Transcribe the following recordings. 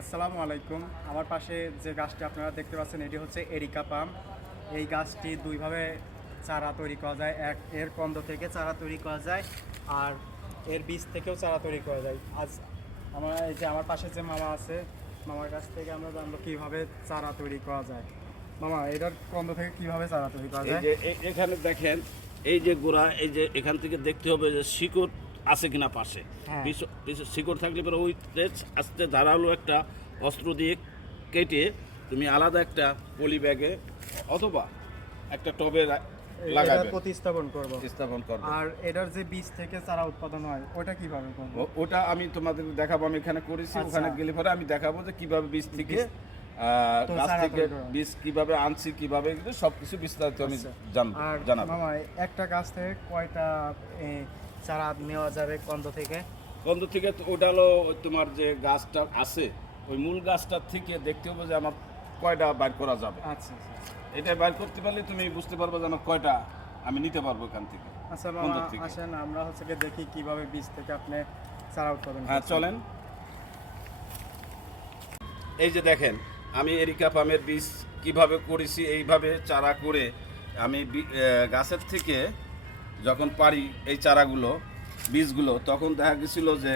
আসসালামু আলাইকুম। আমার পাশে যে গাছটি আপনারা দেখতে পাচ্ছেন এটি হচ্ছে এরিকা পাম। এই গাছটি দুইভাবে চারা তৈরি করা যায়। এক এর কন্দ থেকে চারা তৈরি করা যায় আর এর বীজ থেকেও চারা তৈরি করা যায়। আজ আমার এই যে আমার পাশে যে মামা আছে মামার কাছ থেকে আমরা জানব কীভাবে চারা তৈরি করা যায়। মামা এটার কন্দ থেকে কীভাবে চারা তৈরি করা যায়? এখানে দেখেন এই যে গোড়া এই যে এখান থেকে দেখতে হবে যে শিকড় আছে কিনা পাশে। হ্যাঁ। পিছ- শিকড় থাকলে পরে ওই আস্তে ধারালো একটা অস্ত্র দিয়ে কেটে তুমি আলাদা একটা পলি ব্যাগে অথবা একটা টবে লাগাবে। প্রতিস্থাপন করব। স্থাপন করবে। আর এটার যে বীজ থেকে চারা উৎপাদন হয় ওটা কীভাবে করব? ওটা আমি তোমাদের দেখাবো আমি এখানে করেছি আচ্ছা। ওখানে গেলে পরে আমি দেখাবো যে কীভাবে বীজ থেকে বীজ- গাছ থেকে বীজ কীভাবে আনছি কীভাবে সবকিছু বিস্তারিত আমি আচ্ছা। জানব একটা গাছ থেকে কয়টা চারা নেওয়া যাবে কন্দ থেকে? বন্ধ থেকে তো ওটা হলো ওই তোমার যে গাছটা আছে ওই মূল গাছটার থেকে দেখতে হবে যে আমার কয়টা বাইর করা যাবে। আচ্ছা আচ্ছা এটা বাইর করতে পারলে তুমি বুঝতে পারবে যে আমার কয়টা আমি নিতে পারব এখান থেকে আচ্ছা কন্দ থেকে। আসেন আমরা হচ্ছে গিয়ে দেখি কীভাবে বীজ থেকে আপনি চারা উৎপাদন হ্যাঁ চলেন। এই যে দেখেন আমি এরিকা পামের বীজ কীভাবে করেছি এইভাবে চারা করে আমি গাছের থেকে যখন পারি এই চারাগুলো, বীজগুলো, তখন দেখা গেছিল যে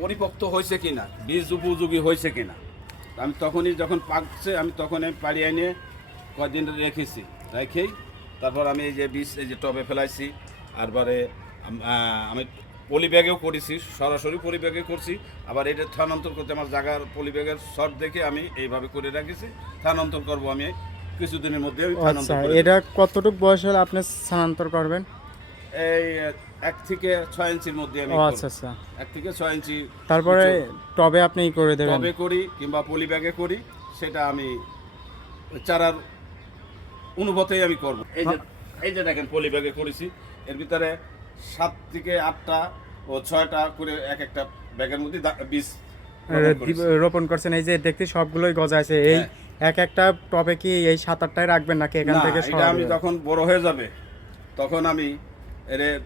পরিপক্ত হয়েছে কিনা, বীজ উপযোগী হয়েছে কিনা। আমি তখনই যখন পাকছে, আমি তখন আমি পাড়ি এনে কয়েকদিন রেখেছি। রেখেই তারপর আমি এই যে বীজ, এই যে টবে ফেলাইছি আরবারে আমি পলি ব্যাগেও করেছি, সরাসরি পলি ব্যাগে করছি, আবার এটা স্থানান্তর করতে আমার জায়গার পলি ব্যাগের শর্ট দেখে আমি এইভাবে করে রেখেছি, স্থানান্তর করব আমি কিছুদিনের মধ্যে আচ্ছা এটা কতটুকু বয়স হলে আপনি স্থানান্তর করবেন? এই এক থেকে ছয় ইঞ্চির মধ্যে আমি আচ্ছা আচ্ছা। এক থেকে ছয় ইঞ্চি তারপরে টবে আপনি করে দেবেন? টবে করি কিংবা পলি ব্যাগে করি সেটা আমি চারার অনুভূতেই আমি করব। এই যে এই যে দেখেন পলি ব্যাগে করেছি এর ভিতরে সাত থেকে আটটা ও ছয়টা করে এক একটা ব্যাগের মধ্যে বীজ রোপণ করছেন এই যে দেখতে সবগুলোই গজাইছে এই হ্যাঁ। এক একটা টবে কি এই সাত আটটাই রাখবেন নাকি এখান না, থেকে এটা আমি যখন বড় হয়ে যাবে তখন আমি এর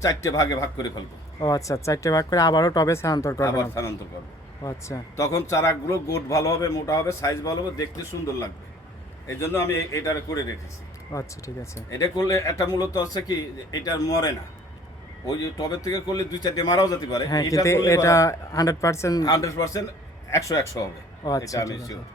চারটে ভাগে ভাগ করে ফেলব। ও আচ্ছা চারটে ভাগ করে আবারও টবে স্থানান্তর করবেন। আবার স্থানান্তর করব। ও আচ্ছা। তখন চারাগুলো গোট ভালো হবে মোটা হবে সাইজ ভালো হবে দেখতে সুন্দর লাগবে। এই জন্য আমি এ- এটা করে রেখেছি। ও আচ্ছা ঠিক আছে। এটা করলে একটা মূলত হচ্ছে কি এটা মরে না। ওই যে টবের থেকে করলে দুই চারটে মারাও যেতে পারে। হ্যাঁ কিন্তু এটা হান্ড্রেড পার্সেন্ট হান্ড্রেড পার্সেন্ট একশো একশো হবে। ও আচ্ছা এটা আমি ঠিক আছে। sure।